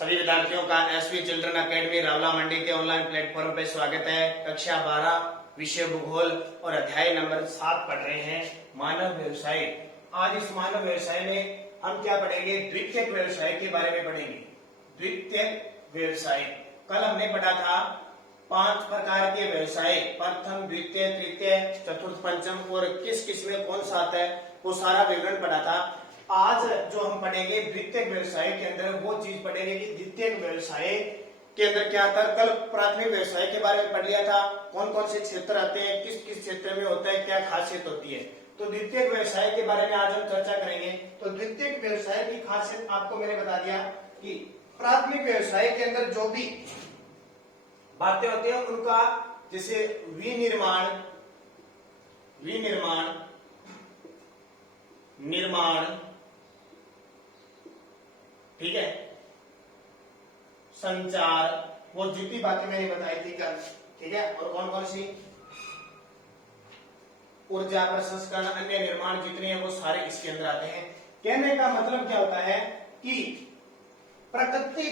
सभी विद्यार्थियों का एसवी चिल्ड्रन अकेडमी रावला मंडी के ऑनलाइन प्लेटफॉर्म पे स्वागत है। कक्षा 12 विषय भूगोल और अध्याय नंबर 7 पढ़ रहे हैं मानव व्यवसाय। आज इस मानव व्यवसाय में हम क्या पढ़ेंगे? द्वितीयक व्यवसाय के बारे में पढ़ेंगे। द्वितीयक व्यवसाय कल हमने पढ़ा था 5 प्रकार के व्यवसाय, प्रथम, द्वितीय, तृतीय, चतुर्थ, पंचम और किस किस में कौन सा आता है वो सारा विवरण पढ़ा था। आज जो हम पढ़ेंगे द्वितीयक व्यवसाय के अंदर वो चीज पढ़ेंगे कि द्वितीयक व्यवसाय के अंदर क्या आता है। कल प्राथमिक व्यवसाय के बारे में पढ़ लिया था, कौन कौन से क्षेत्र आते हैं, किस किस क्षेत्र में होता है, क्या खासियत होती है। तो द्वितीयक व्यवसाय के बारे में आज हम चर्चा करेंगे। तो द्वितीयक व्यवसाय की खासियत आपको मैंने बता दिया कि प्राथमिक व्यवसाय के अंदर जो भी बातें होती है उनका, जैसे विनिर्माण, निर्माण, ठीक है, संचार, वो जितनी बातें मैंने बताई थी कल, ठीक है, और कौन कौन सी, ऊर्जा प्रसंस्करण, अन्य निर्माण जितने हैं वो सारे इसके अंदर आते हैं। कहने का मतलब क्या होता है कि प्रकृति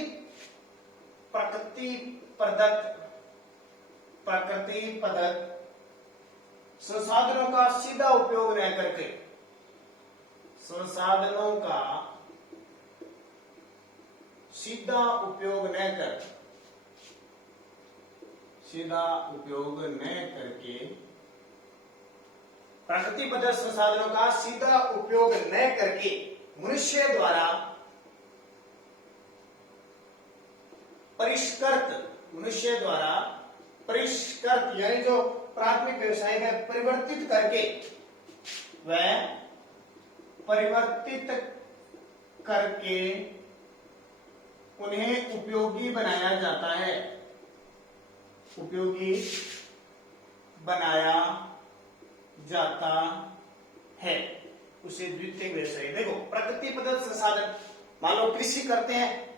प्रदत्त संसाधनों का सीधा उपयोग न करके, संसाधनों का सीधा उपयोग न करके, प्रकृति प्रदत्त संसाधनों का सीधा उपयोग न करके मनुष्य द्वारा परिष्कृत यानी जो प्राथमिक व्यवसाय है परिवर्तित करके उन्हें उपयोगी बनाया जाता है, उसे द्वितीयक व्यवसाय। देखो, प्रकृति प्रदत्त संसाधन, मान लो कृषि करते हैं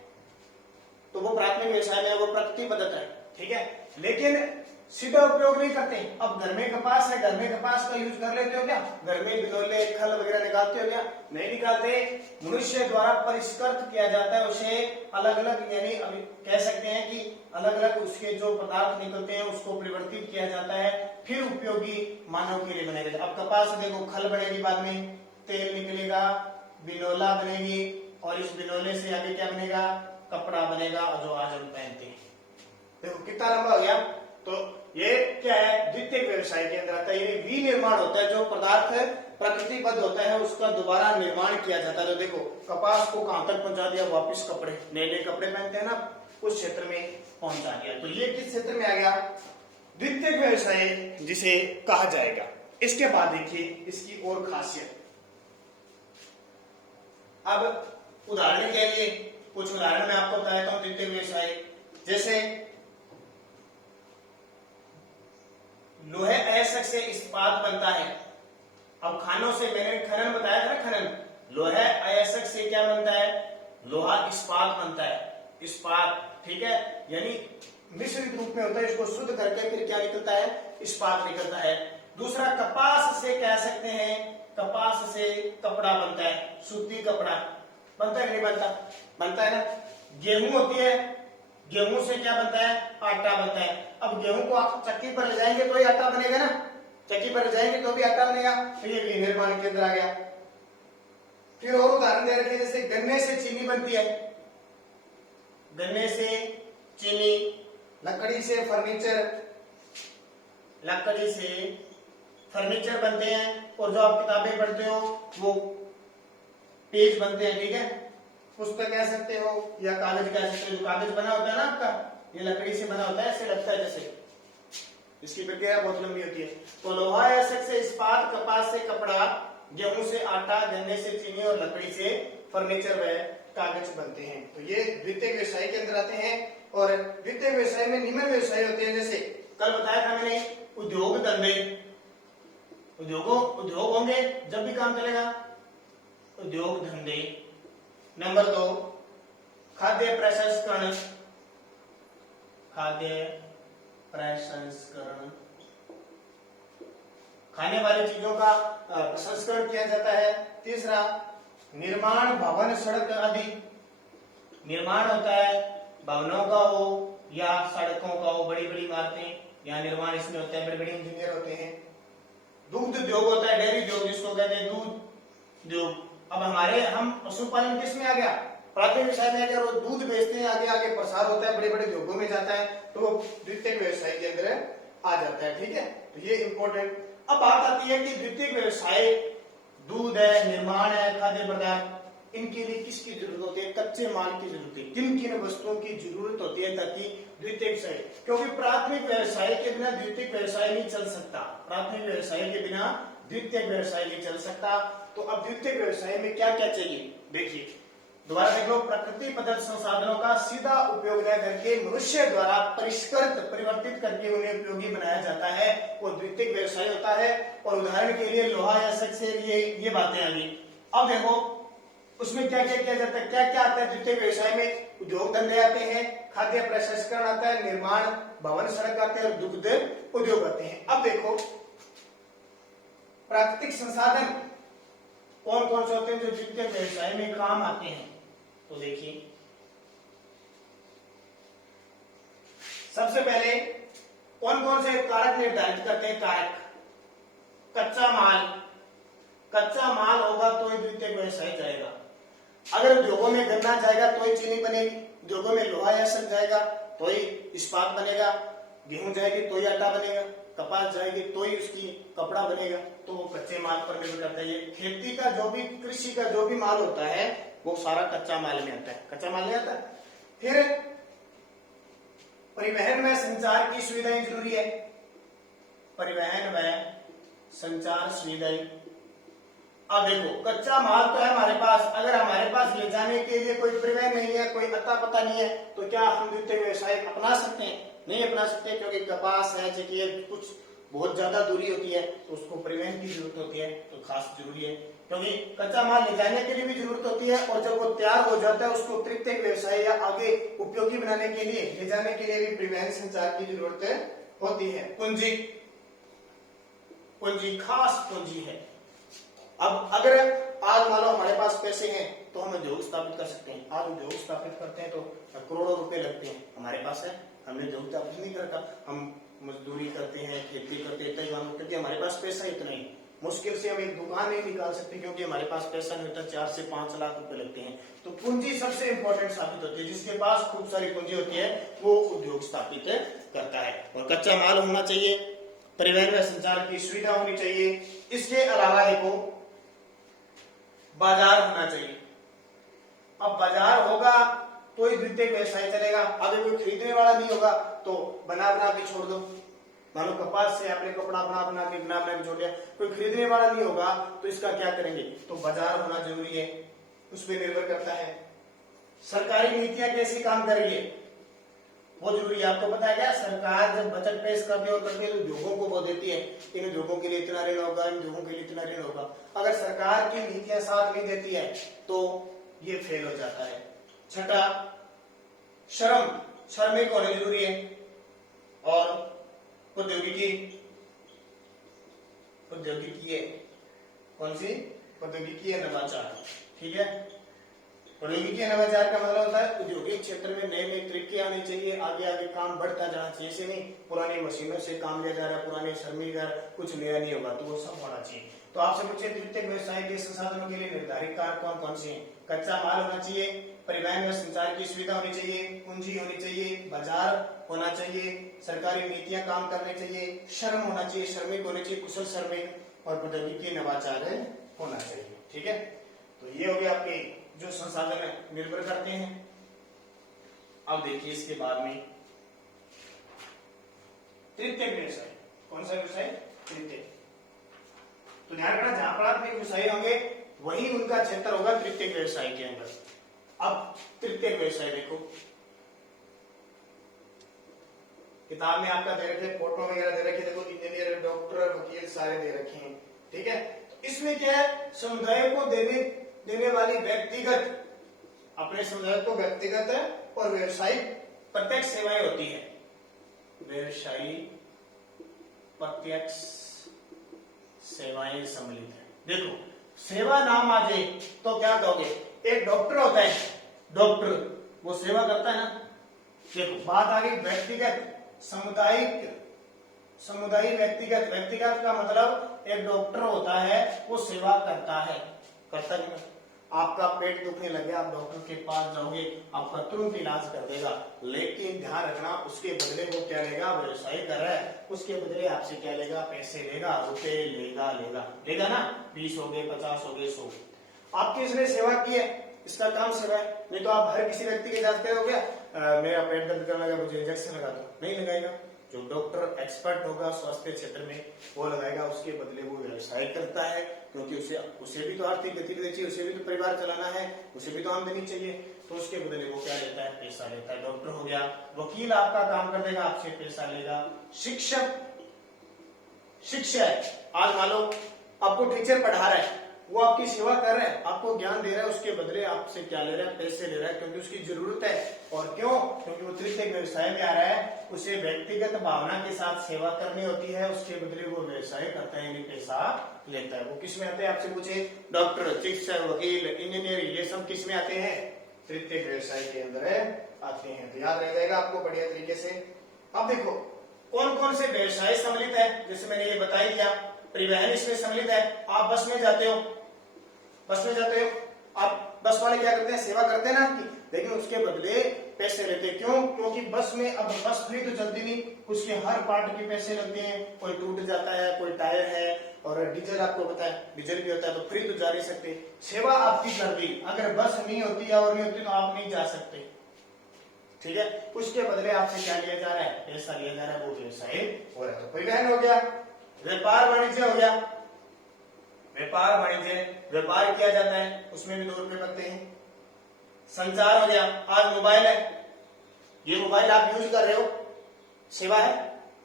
तो वो प्राथमिक व्यवसाय में वो प्रकृति प्रदत्त है, ठीक है, लेकिन सीधा उपयोग नहीं करते। अब घर में कपास है, घर में कपास का यूज कर लेते हो क्या? घर में बिनोले, खल वगैरह निकालते हो क्या? नहीं निकालते। मनुष्य द्वारा परिष्कृत किया जाता है उसे, अलग अलग, यानी अभी कह सकते हैं कि अलग अलग उसके जो पदार्थ निकलते हैं उसको परिवर्तित किया जाता है, फिर उपयोगी मानव के लिए बनाया। अब कपास देखो, खल बनेगी, बाद में तेल निकलेगा, बिनोला बनेगी, और इस बिनोले से आगे क्या बनेगा? कपड़ा बनेगा, जो आज हम पहनते हैं। देखो कितना लंबा हो गया। तो ये क्या है? द्वितीयक व्यवसाय के अंदर आता है। यानी विनिर्माण होता है, जो पदार्थ प्रकृतिबद्ध होता है उसका दोबारा निर्माण किया जाता है। तो देखो, कपास को कहां तक पहुंचा दिया? वापिस कपड़े, नए नए कपड़े पहनते हैं ना, उस क्षेत्र में पहुंचा दिया। तो ये किस क्षेत्र में आ गया? द्वितीयक व्यवसाय जिसे कहा जाएगा। इसके बाद देखिए इसकी और खासियत। अब उदाहरण के लिए कुछ उदाहरण मैं आपको बता देता हूं द्वितीयक व्यवसाय। जैसे लोहे अयस्क से इस्पात बनता है। अब खानों से, मैंने खनन बताया था ना, खनन, लोहे अयस्क से क्या बनता है? लोहा इस्पात बनता है, इस्पात, ठीक है, यानी मिश्रित रूप में होता है। इसको शुद्ध करके फिर क्या निकलता है? इस्पात निकलता है। दूसरा, कपास से कह सकते हैं, कपास से कपड़ा बनता है, सूती कपड़ा बनता है कि नहीं बनता? बनता है ना। गेहूं होती है, गेहूं से क्या बनता है? आटा बनता है। अब गेहूं को आप चक्की पर ले जाएंगे तो ही आटा बनेगा ना, चक्की पर ले जाएंगे तो भी आटा बनेगा। तो ये विनिर्माण के अंदर आ गया। फिर और उदाहरण दे रखे, जैसे गन्ने से चीनी बनती है, गन्ने से चीनी, लकड़ी से फर्नीचर बनते हैं, और जो आप किताबें पढ़ते हो वो पेज बनते हैं, ठीक है, पुस्तक कह सकते हो या कागज कह सकते हो। जो कागज बना होता है ना आपका, ये लकड़ी से बना होता है, ऐसे लगता है जैसे, इसकी प्रक्रिया बहुत लंबी होती है। तो लोहा अयस्क से इस्पात, कपास से कपड़ा, गेहूं से आटा, गन्ने से चीनी और लकड़ी से फर्नीचर व कागज बनते हैं। तो ये द्वितीयक व्यवसाय के अंदर आते हैं। और द्वितीयक व्यवसाय में निम्न व्यवसाय होते हैं। जैसे कल बताया था मैंने, उद्योग धंधे, उद्योग होंगे जब भी काम चलेगा, उद्योग धंधे। नंबर 2, खाद्य प्रसंस्करण, खाने वाली चीजों का प्रसंस्करण किया जाता है। तीसरा, निर्माण, भवन, सड़क आदि निर्माण होता है, भवनों का हो या सड़कों का हो, बड़ी बड़ी इमारतें, यहाँ निर्माण इसमें होता है, बड़े बड़े इंजीनियर होते हैं। दुग्ध उद्योग होता है, डेयरी उद्योग जिसको कहते हैं दूध उद्योग। अब हम पशुपालन किसमें आ गया, प्राथमिक व्यवसाय में आ गया, और दूध बेचते हैं, आगे आगे प्रसार होता है, बड़े बड़े उद्योगों में जाता है, तो वो द्वितीयक व्यवसाय के अंदर आ जाता है। ठीक है, तो ये इंपॉर्टेंट। अब बात आती है कि द्वितीयक व्यवसाय, दूध है, निर्माण है, खाद्य पदार्थ, इनके लिए किसकी जरूरत होती है, कच्चे माल की जरूरत है, किन किन वस्तुओं की जरूरत होती है ताकि द्वितीयक व्यवसाय, क्योंकि प्राथमिक व्यवसाय के बिना द्वितीयक व्यवसाय नहीं चल सकता, प्राथमिक व्यवसाय के बिना द्वितीयक व्यवसाय नहीं चल सकता। तो अब द्वितीयक व्यवसाय में क्या क्या चाहिए, देखिए दोबारा देख लो, प्रकृति प्रदत्त संसाधनों का सीधा उपयोग न करके मनुष्य द्वारा परिष्कृत परिवर्तित करके उन्हें उपयोगी बनाया जाता है, वो द्वितीयक व्यवसाय होता है। और उदाहरण के लिए लोहा या सक्से, ये बातें आ गई। अब देखो उसमें क्या क्या किया जाता है, क्या क्या आता है द्वितीयक व्यवसाय में, उद्योग धंधे आते हैं, खाद्य प्रसंस्करण आता है, निर्माण भवन सड़क आते हैं, और दुग्ध उद्योग आते हैं। अब देखो प्राकृतिक संसाधन कौन कौन से होते हैं जो द्वितीयक व्यवसाय में काम आते हैं, तो देखिए सबसे पहले कौन कौन से कारक निर्धारित करते हैं, कारक, कच्चा माल होगा तो ही द्वितीयक व्यवसाय जाएगा। अगर उद्योगों में गन्ना जाएगा तो ही चीनी बनेगी, उद्योगों में लोहा या सर जाएगा तो ही इस्पात बनेगा, गेहूं जाएगी तो ही आटा बनेगा, कपास जाएगी तो ही उसकी कपड़ा बनेगा। तो वो कच्चे माल पर निर्भर करता है। खेती का जो भी, कृषि का जो भी माल होता है वो सारा कच्चा माल में आता है, कच्चा माल में आता है। फिर परिवहन में संचार की सुविधाएं जरूरी है, परिवहन व संचार सुविधाएं। अब देखो कच्चा माल तो है हमारे पास, अगर हमारे पास ले जाने के लिए कोई परिवहन नहीं है, कोई अता पता नहीं है, तो क्या हम द्वितीयक व्यवसाय अपना सकते हैं, नहीं अपना सकते, क्योंकि कपास है, चीनी, कुछ बहुत ज्यादा दूरी होती है तो उसको परिवहन की जरूरत होती है, तो खास जरूरी है, क्योंकि कच्चा माल ले जाने के लिए भी जरूरत होती है, और जब वो तैयार हो जाता है उसको तृतीयक व्यवसाय या आगे उपयोगी बनाने के लिए, ले जाने के लिए भी परिवहन संचार की जरूरत होती है। पूंजी, पूंजी खास पूंजी है। अब अगर आज मान लो हमारे पास पैसे हैं तो हम उद्योग स्थापित कर सकते हैं, आज उद्योग स्थापित करते हैं तो करोड़ों रुपए लगते हैं, हमारे पास है, हमने उद्योग स्थापित नहीं करता, हम मजदूरी करते हैं, खेती करते हैं, क्योंकि हमारे पास पैसा इतना ही, मुश्किल से हम एक दुकान नहीं निकाल सकते क्योंकि हमारे पास पैसा नहीं होता, 4 से 5 लाख रुपए लगते हैं। तो पूंजी सबसे इंपॉर्टेंट साबित होती है, जिसके पास खूब सारी पूंजी होती है वो उद्योग स्थापित करता है। और कच्चा माल होना चाहिए, परिवहन व संचार की सुविधा होनी चाहिए, इसके अलावा देखो बाजार होना चाहिए। अब बाजार होगा तो ही द्वितीयक व्यवसाय चलेगा, अगर कोई खरीदने वाला नहीं होगा तो बना बना के छोड़ दो, मानो कपास से आपने कपड़ा बना बना के छोड़ दिया, कोई खरीदने वाला नहीं होगा तो इसका क्या करेंगे, तो बाजार होना जरूरी है, उस पर निर्भर करता है। सरकारी नीतियां कैसे काम कर रही है वो जरूरी है। आपको पता है क्या, सरकार जब बजट पेश करती है और करती है तो उद्योगों को वो देती है, इन उद्योगों के लिए इतना ऋण होगा, इन उद्योगों के लिए इतना ऋण होगा। अगर सरकार की नीतियां साथ नहीं देती है तो ये फेल हो जाता है। छठा, श्रमिक होने जरूरी है, और प्रौद्योगिकी है, कौन सी प्रौद्योगिकी है, नवाचार। ठीक है, प्रौद्योगिकी नवाचार का मतलब होता है औद्योगिक क्षेत्र में नए नए तरीके आने चाहिए, आगे आगे काम बढ़ता जाना चाहिए। ऐसे नहीं पुरानी मशीनों से काम लिया जा रहा है, पुराने श्रमिक कुछ नया नहीं होगा, तो वो सब होना चाहिए। तो आपसे पूछे द्वितीयक व्यवसाय के संसाधनों के लिए निर्धारित कारक कौन कौन से हैं, कच्चा माल होना चाहिए, परिवहन व संचार की सुविधा होनी चाहिए, पूंजी होनी चाहिए, बाजार होना चाहिए, सरकारी नीतियां काम करनी चाहिए, श्रम होना चाहिए, श्रमिक होने चाहिए, कुशल श्रमिक, और प्रौद्योगिकी नवाचार होना चाहिए। ठीक है, तो ये हो गया आपके जो संसाधन निर्भर करते हैं। अब देखिए इसके बाद में तृतीयक व्यवसाय, कौन सा व्यवसाय, तृतीयक। तो ध्यान रखना जहां प्राथमिक व्यवसाय होंगे वही उनका क्षेत्र होगा तृतीयक व्यवसाय के अंदर। अब तृतीयक व्यवसाय देखो, किताब में आपका दे रखे फोटो वगैरह दे रखे, देखो इंजीनियर, डॉक्टर, वकील सारे दे रखे हैं। ठीक है, तो इसमें क्या है, समुदाय को देने वाली व्यक्तिगत, अपने समुदाय को व्यक्तिगत और व्यवसायिक प्रत्यक्ष सेवाएं होती है, व्यवसायिक प्रत्यक्ष सेवाएं सम्मिलित है। देखो सेवा नाम आ जाए तो क्या कहोगे, एक डॉक्टर होता है, डॉक्टर वो सेवा करता है ना। देखो बात आ गई व्यक्तिगत, सामुदायिक, समुदायी, व्यक्तिगत। व्यक्तिगत का मतलब एक डॉक्टर होता है वो सेवा करता है, करता नहीं। आपका पेट दुखने लगे, आप डॉक्टर के पास जाओगे, आपका तुरंत इलाज कर देगा, लेकिन ध्यान रखना उसके बदले वो क्या लेगा, व्यवसाय कर रहा है, उसके बदले आपसे क्या लेगा, पैसे लेगा, रुपए लेगा, लेगा ना। 20 हो गए, 50 हो गए, 100। आपकी इसने सेवा की है, इसका काम सेवा है। नहीं तो आप हर किसी व्यक्ति के जाते हो गया, मेरा पेट दर्द करने लगा, मुझे इंजेक्शन लगा दो, नहीं लगाएगा। जो डॉक्टर एक्सपर्ट होगा स्वास्थ्य क्षेत्र में वो लगाएगा, उसके बदले वो व्यवसाय करता है, क्योंकि उसे भी तो आर्थिक गतिविधि चाहिए, उसे भी तो परिवार चलाना है, उसे भी तो आमदनी चाहिए, तो उसके बदले वो क्या लेता है, पैसा लेता है। डॉक्टर हो गया, वकील आपका काम कर देगा, आपसे पैसा लेगा। शिक्षक, शिक्षा है, आज मान लो आपको टीचर पढ़ा रहा है, वो आपकी सेवा कर रहा है, आपको ज्ञान दे रहा है, उसके बदले आपसे क्या ले रहा है, पैसे ले रहा है, क्योंकि उसकी जरूरत है। और क्यों, क्योंकि वो तृतीयक व्यवसाय में आ रहा है, उसे व्यक्तिगत भावना के साथ सेवा करनी होती है, उसके बदले वो व्यवसाय करता है, यानी पैसा लेता है। वो किस में आते हैं, आपसे पूछे, डॉक्टर, शिक्षक, वकील, इंजीनियर, ये सब किस में आते हैं, तृतीयक व्यवसाय के अंदर आते हैं। तो याद रह जाएगा आपको बढ़िया तरीके से। अब देखो कौन कौन से व्यवसाय सम्मिलित है, जैसे मैंने ये बता ही दिया, परिवहन इसमें सम्मिलित है। आप बस में जाते हो, बस में जाते हो, आप बस वाले क्या करते हैं, सेवा करते हैं ना आपकी, लेकिन उसके बदले पैसे लेते हैं। क्यों, क्योंकि बस में अब बस फ्री तो चलती नहीं, उसके हर पार्ट के पैसे लगते हैं, कोई टूट जाता है, कोई टायर है, और डीजल आपको पता है, डीजल भी होता है, तो फ्री तो जा नहीं सकते। सेवा आपकी कर दी, अगर बस नहीं होती या और नहीं होती तो आप नहीं जा सकते, ठीक है। उसके बदले आपसे क्या लिया जा रहा है, पैसा लिया जा रहा है, वो व्यवसाय हो रहा है। तो परिवहन हो गया, व्यापार वाणिज्य हो गया, व्यापार वाणिज्य, व्यापार किया जाता है, उसमें भी 2 रुपए लगते हैं। संचार हो गया, आज मोबाइल है, ये मोबाइल आप यूज कर रहे हो, सेवा है।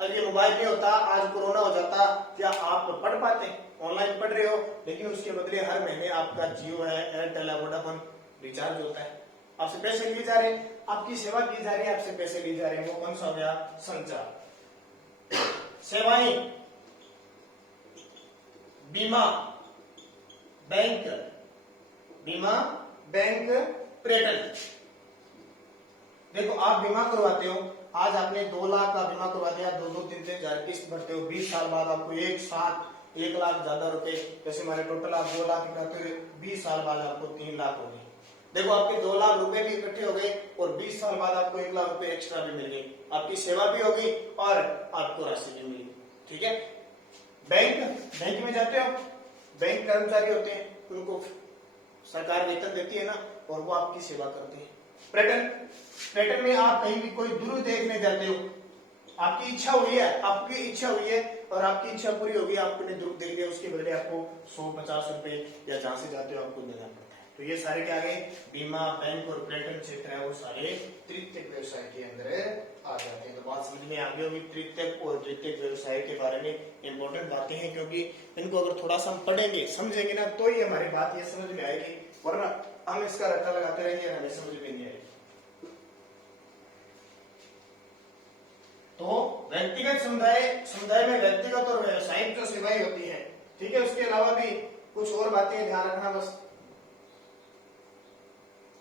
अगर ये मोबाइल नहीं होता, आज कोरोना हो जाता, क्या आप पढ़ पाते, ऑनलाइन पढ़ रहे हो, लेकिन उसके बदले हर महीने आपका जियो है, एयरटेल है, वोडाफोन रिचार्ज होता है, आपसे पैसे लिए जा रहे हैं, आपकी सेवा की जा रही है, आपसे पैसे लिए जा रहे हैं, वो कौन सा हो गया, संचार। सेवाएं, बीमा, बैंक, बीमा, बैंक, पर्यटन। देखो आप बीमा करवाते हो, आज आपने 2 लाख का बीमा करवा दिया, 2-2, 3-3 हजार किस्त भरते हो, 20 साल बाद आपको एक साथ 1 लाख ज्यादा रुपए, जैसे हमारे टोटल आप 2 लाख इकट्ठे हुए, 20 साल बाद आपको 3 लाख हो गए। देखो आपके 2 लाख रुपए भी इकट्ठे हो गए और 20 साल बाद आपको 1 लाख रुपए एक्स्ट्रा भी मिल गए, आपकी सेवा भी होगी और आपको राशि भी मिली, ठीक है। बैंक, बैंक में जाते हो, बैंक कर्मचारी होते हैं, उनको सरकार वेतन देती है ना, और वो आपकी सेवा करते हैं। पर्यटन, पर्यटन में आप कहीं भी कोई दूर देखने जाते हो, आपकी इच्छा हुई है, आपकी इच्छा हुई है और आपकी इच्छा पूरी होगी, आपने दूर देख लिया, उसके बदले आपको 100-50 रुपए या जहां से जाते हो आपको देना पड़ता है। तो ये सारे क्या आ गए, बीमा, बैंक और पर्यटन क्षेत्र है, वो सारे तृतीयक व्यवसाय के अंदर आ जाते हैं। तो बात समझ में आ गई होगी तृतीयक और द्वितीयक व्यवसाय के बारे में, इंपॉर्टेंट बातें हैं, क्योंकि इनको अगर थोड़ा सा हम पढ़ेंगे समझेंगे ना, तो ही हमारी बात ये समझ में आएगी, वरना हम इसका रट्टा लगाते रहेंगे, हमें समझ में नहीं आएगी। तो व्यक्तिगत समुदाय, समुदाय में व्यक्तिगत और व्यवसायिक जो सेवाएं होती है, ठीक है, उसके अलावा भी कुछ और बातें ध्यान रखना बस।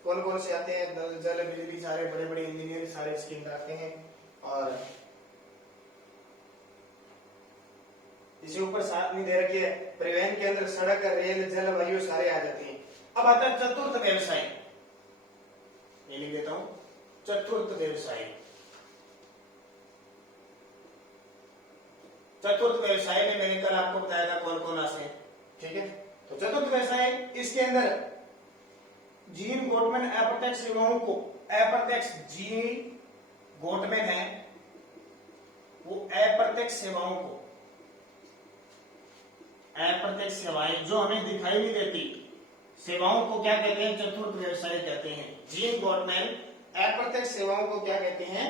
कौन कौन से आते हैं, नल, जल, बिजली, सारे बड़े बड़े इंजीनियर सारे इसके अंदर आते हैं, और इसी ऊपर साथ नहीं दे रखी है, परिवहन के अंदर सड़क, रेल, जल, वायु सारे आ जाते हैं। अब आता है चतुर्थ व्यवसाय, ये लिख देता हूं, चतुर्थ व्यवसाय। चतुर्थ व्यवसाय में मैंने कल आपको बताया था कौन कौन आते हैं, ठीक है। तो चतुर्थ व्यवसाय, इसके अंदर जीन गोटमैन अप्रत्यक्ष सेवाओं को, अप्रत्यक्ष, जीन गोटमैन है वो अप्रत्यक्ष सेवाओं को, अप्रत्यक्ष सेवाएं जो हमें दिखाई नहीं देती, सेवाओं को क्या कहते हैं, चतुर्थ व्यवसाय कहते हैं। जीन गोटमैन अप्रत्यक्ष सेवाओं को क्या कहते हैं,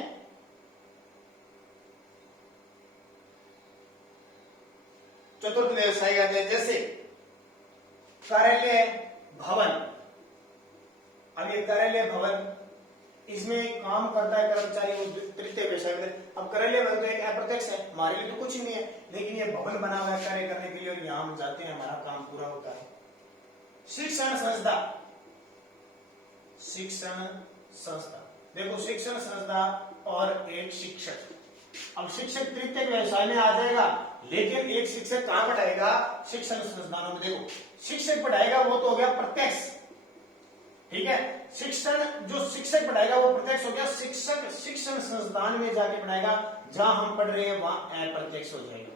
चतुर्थ व्यवसाय कहते हैं। जैसे कार्यालय भवन, अब ये कार्यालय भवन, इसमें काम करता है कर्मचारी, वो तृतीय व्यवसाय में। अब कार्यालय भवन तो एक अप्रत्यक्ष है, हमारे लिए तो कुछ ही नहीं है, लेकिन ये भवन बना हुआ है कार्य करने के लिए, और यहाँ हम जाते हैं, हमारा काम पूरा होता है। शिक्षण संस्था, शिक्षण संस्था। देखो शिक्षण संस्था और एक शिक्षक। अब शिक्षक तृतीयक व्यवसाय में आ जाएगा, लेकिन एक शिक्षक कहां पढ़ाएगा? शिक्षण संस्थानों में। देखो शिक्षक पढ़ाएगा वो तो हो गया प्रत्यक्ष, ठीक है। शिक्षण जो शिक्षक पढ़ाएगा वो प्रत्यक्ष हो गया। शिक्षक शिक्षण संस्थान में जाके पढ़ाएगा, जहां हम पढ़ रहे हैं वहां अप्रत्यक्ष हो जाएगा।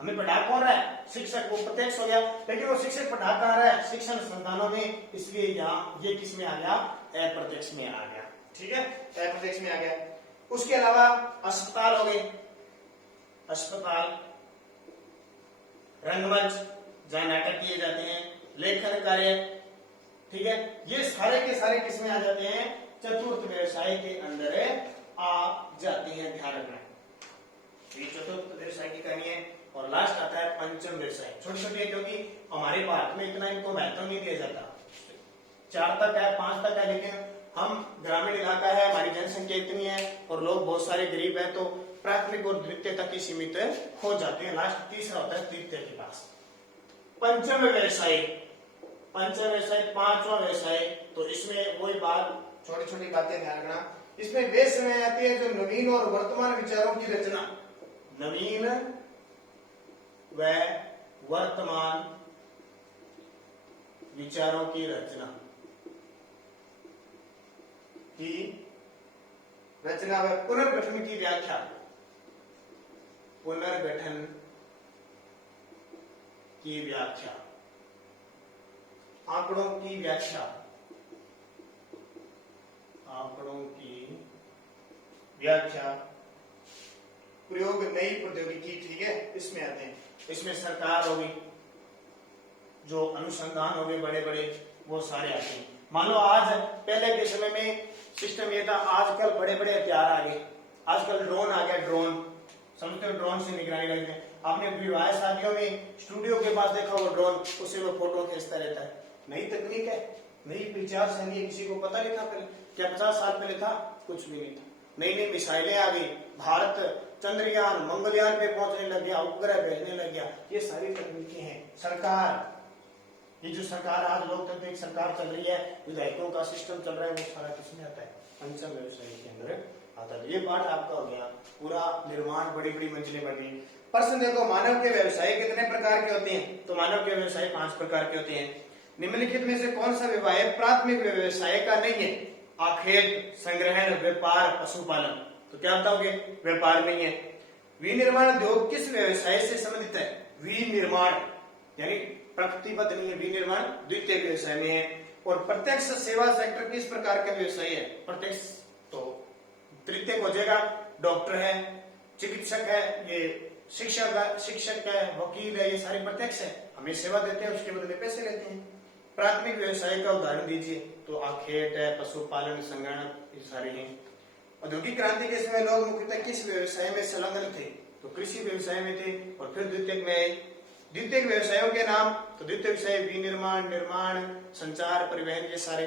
हमें पढ़ा कौन रहा है? शिक्षक, वो प्रत्यक्ष हो गया। लेकिन वो शिक्षक पढ़ा कहां रहा है? शिक्षण संस्थानों में, इसलिए यहाँ ये किस में आ गया? अप्रत्यक्ष में आ गया, ठीक है, अप्रत्यक्ष में आ गया। उसके अलावा अस्पताल हो गए, अस्पताल, रंगमंच जहां नाटक किए जाते हैं, लेखन कार्य, ठीक है, ये सारे के सारे किस में आ जाते हैं? चतुर्थ व्यवसाय के अंदर आ जाते हैं, ध्यान रखना। ये चतुर्थ व्यवसाय की करनी है। और लास्ट आता है पंचम व्यवसाय। छोटे छोटे, क्योंकि हमारे भारत में इतना इनको महत्व नहीं दिया जाता। 4 तक है, 5 तक है, लेकिन हम ग्रामीण इलाका है, हमारी जनसंख्या इतनी है और लोग बहुत सारे गरीब हैं, तो प्राथमिक और द्वितीय तक ही सीमित हो जाते हैं। लास्ट तीसरा होता है तृतीय के पास। पंचम व्यवसाय, पंचम व्यवसाय, पांचवा व्यवसाय। तो इसमें वही बात, छोटी छोटी बातें ध्यान रखना। इसमें वे समय आती है जो नवीन और वर्तमान विचारों की रचना, नवीन व वर्तमान विचारों की रचना व पुनर्गठन की व्याख्या, पुनर्गठन की व्याख्या, आंकड़ों की व्याख्या, आंकड़ों की व्याख्या, प्रयोग नई प्रौद्योगिकी, ठीक है, इसमें आते हैं। इसमें सरकार होगी, जो अनुसंधान हो गए बड़े बड़े, वो सारे आते हैं। मान लो आज, पहले के समय में सिस्टम ये था, आजकल बड़े बड़े हथियार आ गए, आजकल ड्रोन आ गया, ड्रोन समझते हो, ड्रोन से निगरानी रखते हैं। आपने विवाह शादियों में स्टूडियो के पास देखा वो ड्रोन, उससे वो फोटो खींचता रहता है। नई तकनीक है, नई विचार सरणी, किसी को पता नहीं था पहले, क्या 50 साल पहले था? कुछ भी नहीं था। नई नई मिसाइलें आ गई, भारत चंद्रयान मंगलयान पे पहुंचने लग गया, उपग्रह भेजने लग गया, ये सारी तकनीकें हैं। सरकार, ये जो सरकार आज लोकतांत्रिक सरकार चल रही है, विधायकों का सिस्टम चल रहा है, वो सारा किसमें आता है? पंचम व्यवसाय के अंदर आता है। ये पार्ट आपका हो गया। पूरा निर्माण, बड़ी बड़ी मंजिलें बन गई। प्रश्न देखो, मानव के व्यवसाय कितने प्रकार के होते हैं? तो मानव के व्यवसाय 5 प्रकार के होते हैं। निम्नलिखित में से कौन सा व्यवसाय प्राथमिक व्यवसाय का नहीं है? आखेट, संग्रहण, व्यापार, पशुपालन। तो क्या बताओगे? व्यापार नहीं है। विनिर्माण उद्योग किस व्यवसाय से संबंधित है? विनिर्माण यानी प्रकृतिबद्ध नहीं है, विनिर्माण द्वितीय व्यवसाय में है। और प्रत्यक्ष सेवा सेक्टर किस प्रकार का व्यवसाय है? प्रत्यक्ष तो तृतीय हो जाएगा, डॉक्टर है, चिकित्सक है, ये शिक्षक है, वकील है, ये सारे प्रत्यक्ष है, हमें सेवा देते हैं, उसके बदले पैसे लेते हैं। प्राथमिक व्यवसाय का उदाहरण दीजिए। तो आखेट है, पशुपालन, संगणक, ये सारे हैं। औद्योगिक क्रांति के समय लोग मुख्यतः किस व्यवसाय में संलग्न थे? तो कृषि व्यवसाय में थे। और फिर द्वितीय में आए। द्वितीय व्यवसायों के नाम, तो द्वितीय व्यवसाय विनिर्माण, निर्माण, संचार, परिवहन, ये सारे।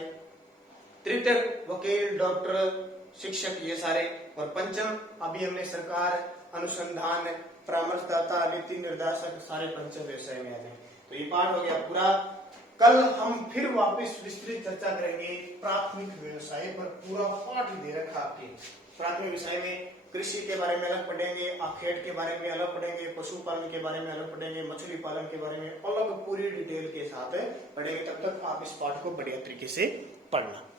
तृतीय वकील, डॉक्टर, शिक्षक, ये सारे। और पंचम अभी हमने सरकार, अनुसंधान, परामर्शदाता, नीति निर्देशक, सारे पंचम व्यवसाय में आते हैं। तो ये पार्ट हो गया पूरा। कल हम फिर वापस विस्तृत चर्चा करेंगे प्राथमिक व्यवसाय पर। पूरा पाठ दे रखा आपके। प्राथमिक व्यवसाय में कृषि के बारे में अलग पढ़ेंगे, आखेट के बारे में अलग पढ़ेंगे, पशुपालन के बारे में अलग पढ़ेंगे, मछली पालन के बारे में अलग पूरी डिटेल के साथ पढ़ेंगे। तब तक आप इस पाठ को बढ़िया तरीके से पढ़ना।